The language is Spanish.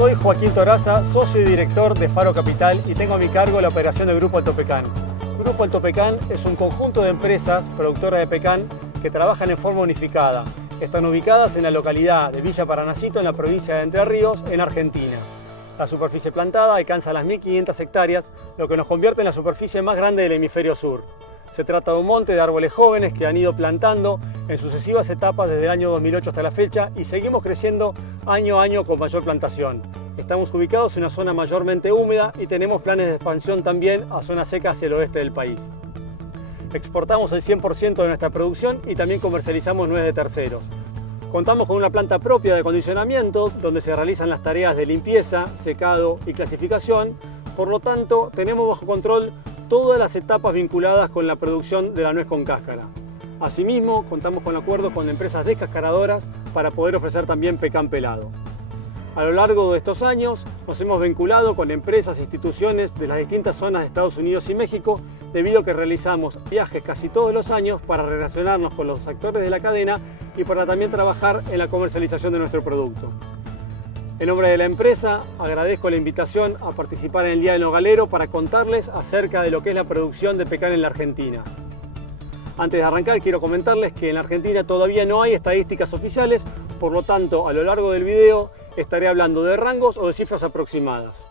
Soy Joaquín Toraza, socio y director de Faro Capital y tengo a mi cargo la operación del Grupo Alto Pecan. Grupo Alto Pecan es un conjunto de empresas productoras de pecan que trabajan en forma unificada. Están ubicadas en la localidad de Villa Paranacito, en la provincia de Entre Ríos, en Argentina. La superficie plantada alcanza las 1.500 hectáreas, lo que nos convierte en la superficie más grande del hemisferio sur. Se trata de un monte de árboles jóvenes que han ido plantando en sucesivas etapas desde el año 2008 hasta la fecha y seguimos creciendo año a año con mayor plantación. Estamos ubicados en una zona mayormente húmeda y tenemos planes de expansión también a zonas secas hacia el oeste del país. Exportamos el 100% de nuestra producción y también comercializamos nuez de terceros. Contamos con una planta propia de acondicionamiento donde se realizan las tareas de limpieza, secado y clasificación. Por lo tanto, tenemos bajo control todas las etapas vinculadas con la producción de la nuez con cáscara. Asimismo, contamos con acuerdos con empresas descascaradoras para poder ofrecer también pecan pelado. A lo largo de estos años nos hemos vinculado con empresas e instituciones de las distintas zonas de Estados Unidos y México debido a que realizamos viajes casi todos los años para relacionarnos con los actores de la cadena y para también trabajar en la comercialización de nuestro producto. En nombre de la empresa, agradezco la invitación a participar en el Día del Nogalero para contarles acerca de lo que es la producción de pecan en la Argentina. Antes de arrancar, quiero comentarles que en la Argentina todavía no hay estadísticas oficiales, por lo tanto, a lo largo del video estaré hablando de rangos o de cifras aproximadas.